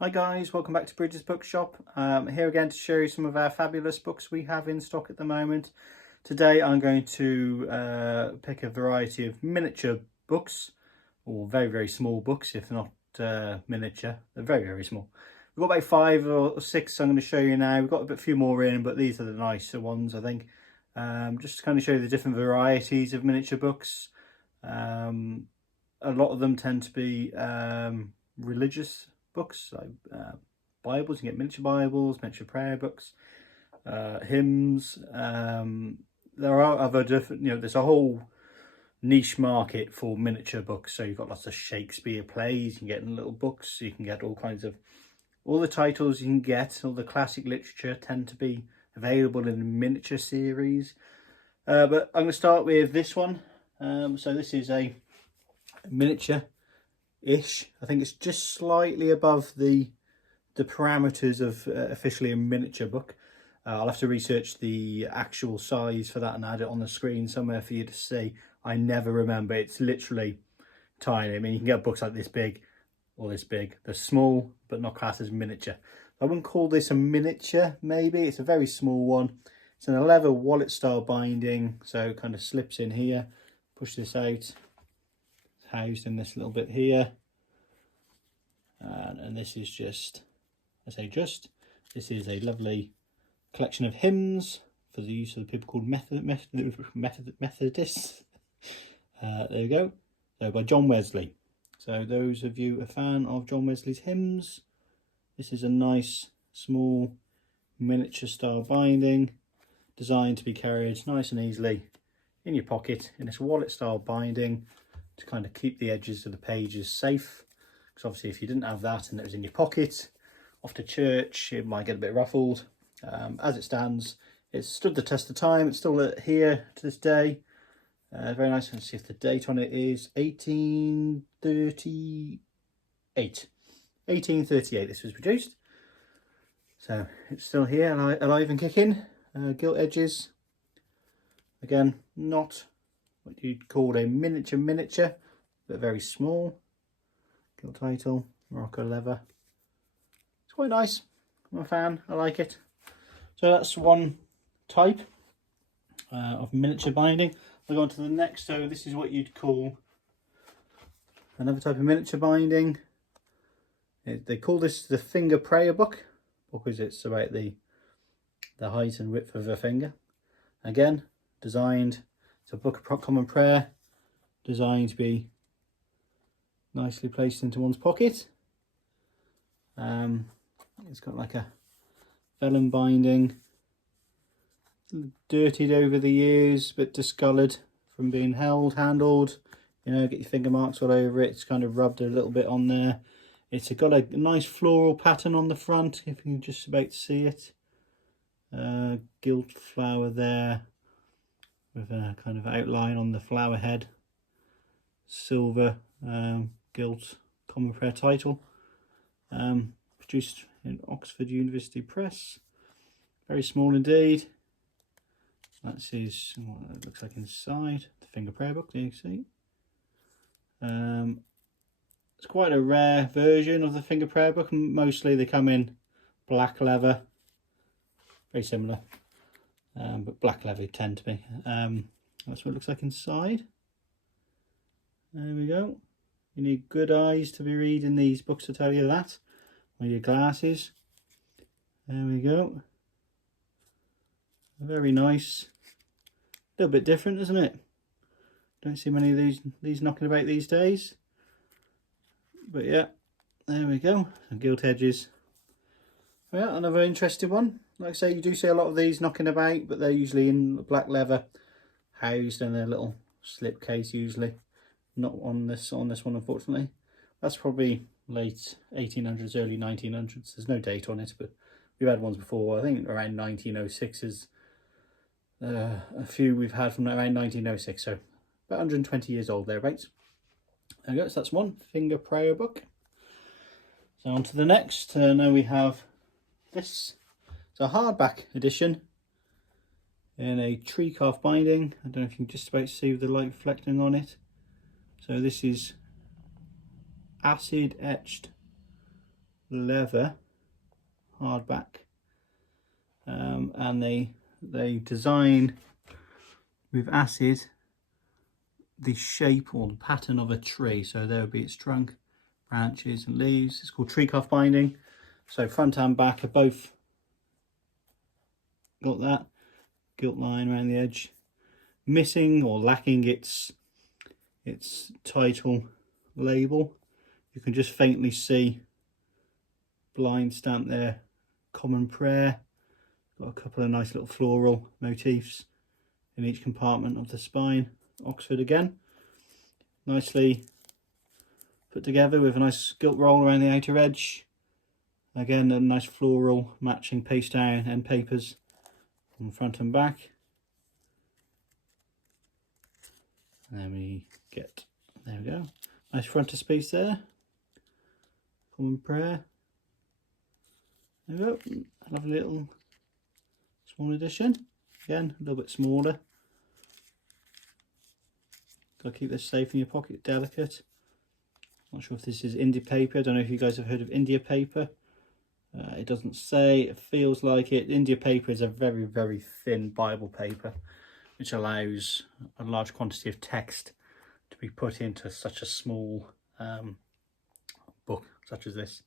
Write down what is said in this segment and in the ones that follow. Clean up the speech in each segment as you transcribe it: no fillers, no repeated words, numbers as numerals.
Hi guys, welcome back to Bridget's Bookshop. Here again to show you some of our fabulous books we have in stock at the moment. Today I'm going to pick a variety of miniature books, or very small books if not miniature. They're very small. We've got about 5 or 6 I'm going to show you now. We've got a few more in, but these are the nicer ones I think. Just to kind of show you the different varieties of miniature books. A lot of them tend to be religious books, like Bibles. You can get miniature Bibles, miniature prayer books, hymns. There are other different, there's a whole niche market for miniature books. So you've got lots of Shakespeare plays, you can get in little books, you can get all kinds of, all the titles you can get, all the classic literature tend to be available in a miniature series. But I'm going to start with this one. So this is a miniature-ish. I think it's just slightly above the parameters of officially a miniature book. I'll have to research the actual size for that and add it on the screen somewhere for you to see. I never remember. It's literally tiny. I mean, you can get books like this big or this big. They're small, but not classed as miniature. I wouldn't call this a miniature, maybe. It's a very small one. It's in a leather wallet style binding, so it kind of slips in here. Push this out. It's housed in this little bit here. And this is just, this is a lovely collection of hymns for the use of the people called Methodists. There you go. So by John Wesley. So those of you a fan of John Wesley's hymns, this is a nice small miniature style binding designed to be carried nice and easily in your pocket in this wallet style binding to kind of keep the edges of the pages safe. Because obviously if you didn't have that and it was in your pocket off to church, it might get a bit ruffled. As it stands, it's stood the test of time. It's still here to this day. Very nice. Let's see if the date on it is 1838. 1838 this was produced. So it's still here, alive and kicking. Gilt edges. Again, not what you'd call a miniature, but very small. Gilt title, Morocco leather. It's quite nice. I'm a fan. I like it. So that's one type of miniature binding. I'll go on to the next. So this is what you'd call another type of miniature binding. They call this the finger prayer book because it's about the height and width of a finger. Again, designed, it's a book of common prayer, designed to be nicely placed into one's pocket. It's got like a vellum binding, dirtied over the years, but discoloured from being handled. You know, get your finger marks all over it. It's kind of rubbed a little bit on there. It's got a nice floral pattern on the front, if you can just about see it. Gilt flower there, with a kind of outline on the flower head. Silver gilt common prayer title. Produced in Oxford University Press. Very small indeed. That's what it looks like inside the finger prayer book. There you see. It's quite a rare version of the finger prayer book. Mostly they come in black leather. Very similar, but black leather tend to be. That's what it looks like inside. There we go. You need good eyes to be reading these books, to tell you that. Or your glasses. There we go. Very nice. A little bit different, isn't it? Don't see many of these knocking about these days. But yeah, there we go. Some gilt edges. Yeah, another interesting one. Like I say, you do see a lot of these knocking about, but they're usually in black leather, housed in a little slip case usually. Not on this one, unfortunately. That's probably late 1800s, early 1900s. There's no date on it, but we've had ones before. I think around 1906 is a few we've had from around 1906, so about 120 years old thereabouts. There we go. So that's one finger prayer book. So on to the next. Now we have this. It's a hardback edition in a tree calf binding. I don't know if you can just about see the light reflecting on it. So this is acid etched leather hardback, and they design with acid the shape or the pattern of a tree. So there would be its trunk, branches and leaves. It's called tree calf binding. So front and back are both got that gilt line around the edge. Missing or lacking its title label. You can just faintly see blind stamp there, Common Prayer. Got a couple of nice little floral motifs in each compartment of the spine. Oxford again, nicely put together with a nice gilt roll around the outer edge. Again, a nice floral matching paste down end papers on front and back. And then we get, there we go, nice frontispiece there, Common Prayer. There we go, a lovely little small edition, again a little bit smaller. Got to keep this safe in your pocket, delicate. Not sure if this is India paper. I don't know if you guys have heard of India paper. It doesn't say, it feels like it. India paper is a very, very thin Bible paper, which allows a large quantity of text to be put into such a small book such as this.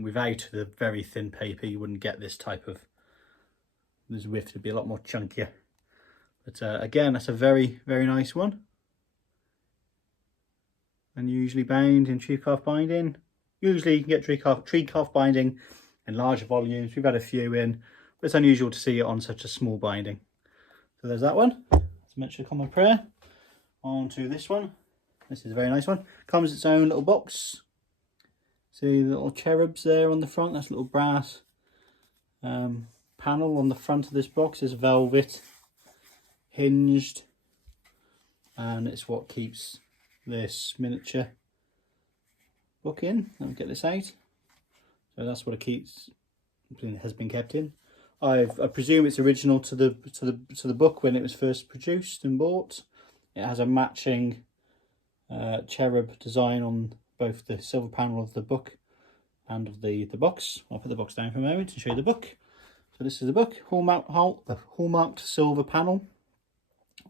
Without the very thin paper, you wouldn't get this type of, this width would be a lot more chunkier. But again, that's a very, very nice one. And usually bound in tree calf binding. Usually you can get tree calf binding in larger volumes. We've had a few in, but it's unusual to see it on such a small binding. So there's that one. Let's mention Common Prayer. On to this one. This is a very nice one. Comes its own little box. See the little cherubs there on the front. That's a little brass panel on the front of this box. It's velvet, hinged, and it's what keeps this miniature book in. Let me get this out. So that's what has been kept in. I presume it's original to the book when it was first produced and bought. It has a matching cherub design on both the silver panel of the book and of the box. I'll put the box down for a moment to show you the book. So this is the book, hallmarked silver panel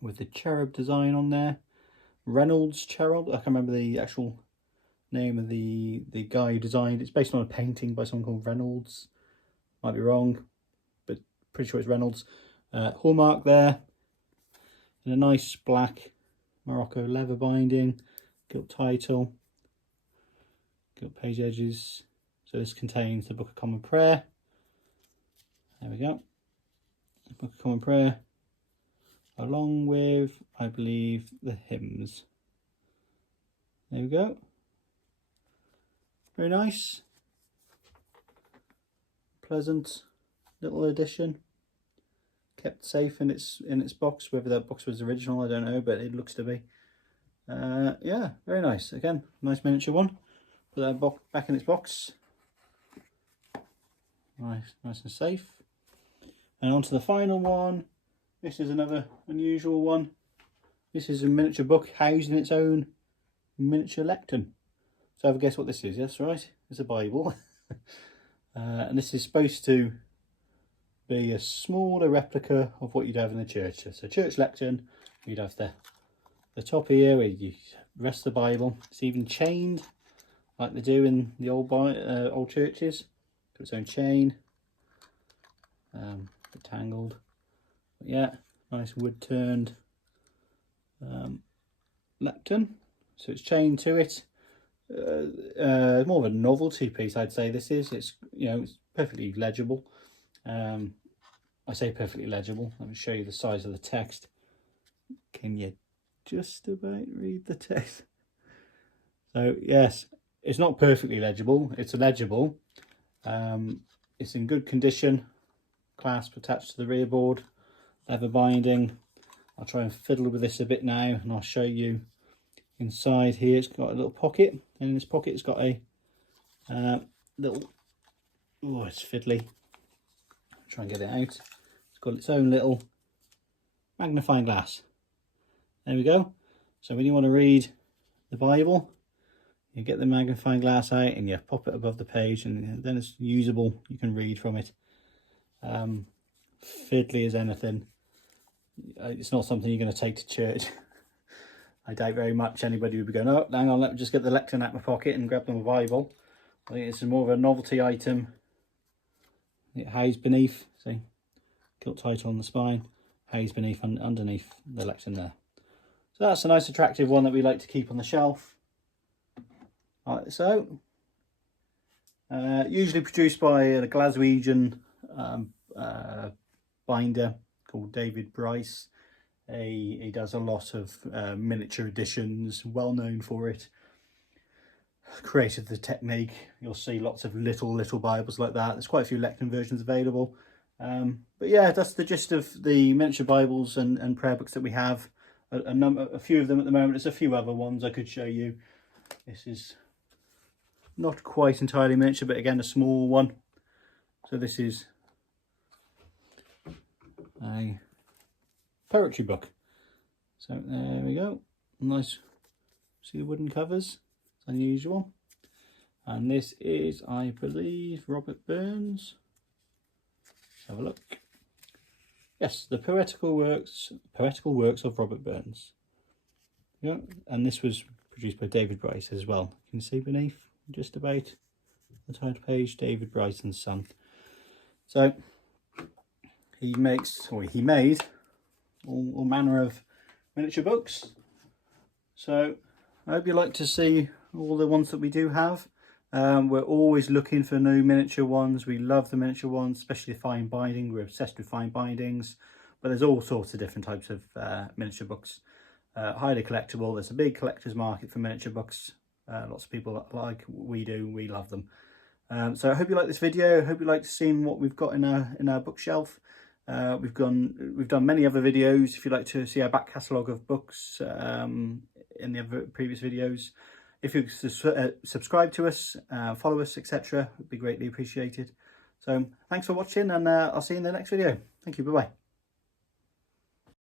with the cherub design on there. Reynolds cherub. I can't remember the actual name of the guy who designed it. It's based on a painting by someone called Reynolds. Might be wrong, but pretty sure it's Reynolds. Hallmark there in a nice black Morocco leather binding, gilt title, gilt page edges. So this contains the Book of Common Prayer. There we go. The Book of Common Prayer, along with, I believe, the hymns. There we go. Very nice. Pleasant little edition. Kept safe in its box. Whether that box was original, I don't know, but it looks to be. Yeah, very nice. Again, nice miniature one. Put that back in its box. Nice and safe. And on to the final one. This is another unusual one. This is a miniature book housed in its own miniature lectern. So have a guess what this is. Yes, right. It's a Bible. And this is supposed to be a smaller replica of what you'd have in the church. So church lectern, you'd have the top here where you rest the Bible. It's even chained like they do in the old churches. Got its own chain. Bit tangled. But yeah, nice wood turned lectern. So it's chained to it. More of a novelty piece, I'd say. This is. It's it's perfectly legible. I say perfectly legible. Let me show you the size of the text. Can you just about read the text? So yes, it's not perfectly legible. It's legible. It's in good condition. Clasp attached to the rear board. Leather binding. I'll try and fiddle with this a bit now, and I'll show you. Inside here, it's got a little pocket, and in this pocket, it's got a little. Oh, it's fiddly. I'll try and get it out. It's got its own little magnifying glass. There we go. So when you want to read the Bible, You get the magnifying glass out and you pop it above the page, and then it's usable. You can read from it. Fiddly as anything. It's not something you're going to take to church. I doubt very much anybody would be going, oh, hang on, let me just get the lectern out of my pocket and grab them a Bible. I think it's more of a novelty item. It hangs beneath, see, gilt title on the spine, hangs beneath underneath the lectern there. So that's a nice attractive one that we like to keep on the shelf. Like so. Usually produced by a Glaswegian binder called David Bryce. He does a lot of miniature editions, well known for it. Created the technique. You'll see lots of little Bibles like that. There's quite a few lectern versions available. But yeah, that's the gist of the miniature Bibles and prayer books that we have. A few of them at the moment. There's a few other ones I could show you. This is not quite entirely miniature, but again a small one. So this is a poetry book. So there we go. Nice. See the wooden covers? It's unusual. And this is, I believe, Robert Burns. Let's have a look. Yes, the poetical works of Robert Burns. Yeah, and this was produced by David Bryce as well. You can see beneath, just about the title page, David Bryce and Son. So he made all manner of miniature books. So I hope you like to see all the ones that we do have. We're always looking for new miniature ones. We love the miniature ones, especially fine binding. We're obsessed with fine bindings, but there's all sorts of different types of miniature books. Highly collectible. There's a big collector's market for miniature books. Lots of people like we do. We love them. So I hope you like this video. I hope you like seeing what we've got in our bookshelf. We've done many other videos. If you'd like to see our back catalogue of books in the other previous videos, if you subscribe to us, follow us, etc., it would be greatly appreciated. So thanks for watching, and I'll see you in the next video. Thank you. Bye bye.